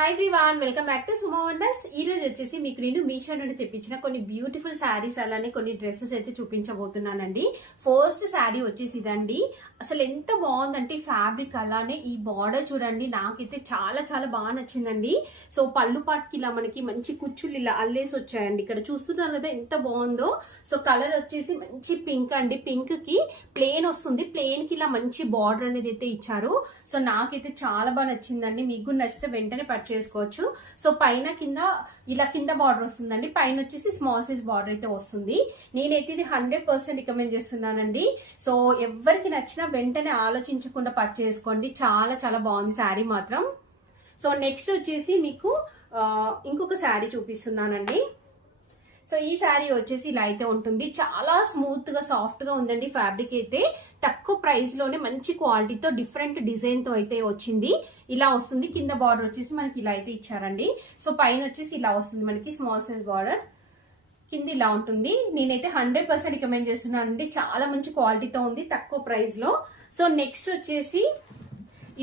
Hi everyone, welcome back to Sumo wonders. ఈ రోజు వచ్చేసి మీకు నేను మీషో నుండి తెప్పించిన కొన్ని బ్యూటిఫుల్ శారీస్ అలానే కొన్ని డ్రెస్సెస్ అయితే చూపించబోతున్నానండి. ఫస్ట్ శారీ వచ్చేసి ఇదండి. అసలు ఎంత బాగుందంటే ఫ్యాబ్రిక్ అలానే ఈ బార్డర్ చూడండి, నాకైతే చాలా చాలా బాగా నచ్చిందండి. సో పళ్ళు పాటుకి ఇలా మనకి మంచి కుచ్చులు ఇలా అల్లేసి వచ్చాయండి. ఇక్కడ చూస్తున్నారు కదా ఎంత బాగుందో. సో కలర్ వచ్చేసి మంచి పింక్ అండి. పింక్ కి ప్లేన్ వస్తుంది, ప్లేన్ కి ఇలా మంచి బార్డర్ అనేది అయితే ఇచ్చారు. సో నాకైతే చాలా బాగా నచ్చిందండి. మీకు నచ్చితే వెంటనే చేసుకోవచ్చు. సో పైన కింద ఇలా కింద బార్డర్ వస్తుందండి, పైన వచ్చేసి స్మాల్ సైజ్ బార్డర్ అయితే వస్తుంది. నేనైతే ఇది 100% రికమెండ్ చేస్తున్నానండి. సో ఎవరికి నచ్చినా వెంటనే ఆలోచించకుండా పర్చేస్ చేసుకోండి. చాలా చాలా బాగుంది శారీ మాత్రం. సో నెక్స్ట్ వచ్చేసి మీకు ఇంకొక శారీ చూపిస్తున్నానండి. సో ఈ శారీ వచ్చేసి ఇలా అయితే ఉంటుంది. చాలా స్మూత్ గా సాఫ్ట్ గా ఉందండి. ఫ్యాబ్రిక్ అయితే తక్కువ ప్రైస్ లోనే మంచి క్వాలిటీతో డిఫరెంట్ డిజైన్ తో అయితే వచ్చింది. ఇలా వస్తుంది. కింద బార్డర్ వచ్చేసి మనకి ఇలా అయితే ఇచ్చారండి. సో పైన వచ్చేసి ఇలా వస్తుంది మనకి స్మాల్ సైజ్ బార్డర్, కింద ఇలా ఉంటుంది. నేనైతే 100% రికమెండ్ చేస్తున్నానండి. చాలా మంచి క్వాలిటీతో ఉంది తక్కువ ప్రైస్ లో. సో నెక్స్ట్ వచ్చేసి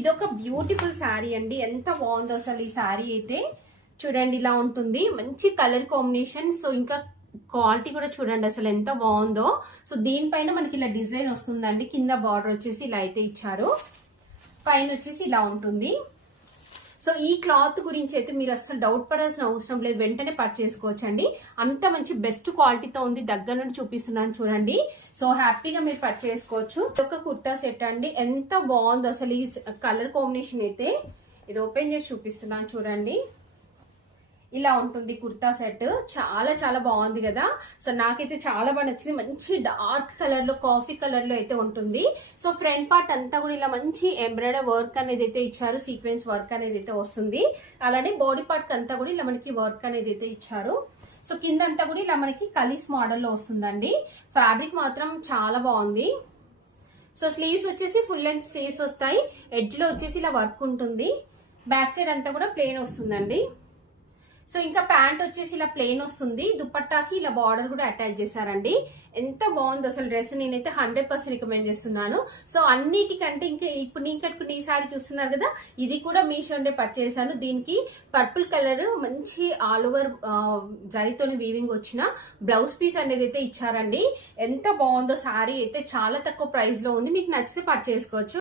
ఇదొక బ్యూటిఫుల్ శారీ అండి. ఎంత బాగుందో అసలు ఈ శారీ అయితే. చూడండి ఇలా ఉంటుంది, మంచి కలర్ కాంబినేషన్. సో ఇంకా క్వాలిటీ కూడా చూడండి అసలు ఎంత బాగుందో. సో దీనిపైన మనకి ఇలా డిజైన్ వస్తుందండి. కింద బార్డర్ వచ్చేసి ఇలా అయితే ఇచ్చారు, పైన వచ్చేసి ఇలా ఉంటుంది. సో ఈ క్లాత్ గురించి అయితే మీరు అసలు డౌట్ పడాల్సిన అవసరం లేదు, వెంటనే పర్చేస్ చేసుకోవచ్చండి. అంత మంచి బెస్ట్ క్వాలిటీతో ఉంది. దగ్గర నుండి చూపిస్తున్నాను చూడండి. సో హ్యాపీగా మీరు పర్చేస్ చేసుకోవచ్చు. ఒక కుర్తా సెట్ అండి, ఎంత బాగుందో అసలు ఈ కలర్ కాంబినేషన్ అయితే. ఇది ఓపెన్ చేసి చూపిస్తున్నాను చూడండి. ఇలా ఉంటుంది కుర్తా సెట్. చాలా చాలా బాగుంది కదా. సో నాకైతే చాలా బాగా నచ్చింది. మంచి డార్క్ కలర్ లో, కాఫీ కలర్ లో అయితే ఉంటుంది. సో ఫ్రంట్ పార్ట్ అంతా కూడా ఇలా మంచి ఎంబ్రాయిడరీ వర్క్ అనేది అయితే ఇచ్చారు, సీక్వెన్స్ వర్క్ అనేది అయితే వస్తుంది. అలానే బాడీ పార్ట్ అంతా కూడా ఇలా మనకి వర్క్ అనేది అయితే ఇచ్చారు. సో కింద అంతా కూడా ఇలా మనకి కలీస్ మోడల్ లో వస్తుందండి. ఫ్యాబ్రిక్ మాత్రం చాలా బాగుంది. సో స్లీవ్స్ వచ్చేసి ఫుల్ లెంత్ స్లీవ్స్ వస్తాయి. ఎడ్జ్ లో వచ్చేసి ఇలా వర్క్ ఉంటుంది. బ్యాక్ సైడ్ అంతా కూడా ప్లెయిన్ వస్తుందండి. సో ఇంకా ప్యాంట్ వచ్చేసి ఇలా ప్లెయిన్ వస్తుంది. దుపట్టాకి ఇలా బార్డర్ కూడా అటాచ్ చేశారండి. ఎంత బాగుంది అసలు డ్రెస్. నేనైతే 100% రికమెండ్ చేస్తున్నాను. సో అన్నిటికంటే ఇంకా ఇప్పుడు నేను కట్టుకుని ఈ సారీ చూస్తున్నారు కదా, ఇది కూడా మీషో నుండి పర్చేస్ చేశాను. దీనికి పర్పుల్ కలర్ మంచి ఆల్ ఓవర్ జరీతోని వీవింగ్ వచ్చిన బ్లౌజ్ పీస్ అనేది అయితే ఇచ్చారండి. ఎంత బాగుందో సారీ అయితే. చాలా తక్కువ ప్రైస్ లో ఉంది. మీకు నచ్చితే పర్చేస్ చేసుకోవచ్చు.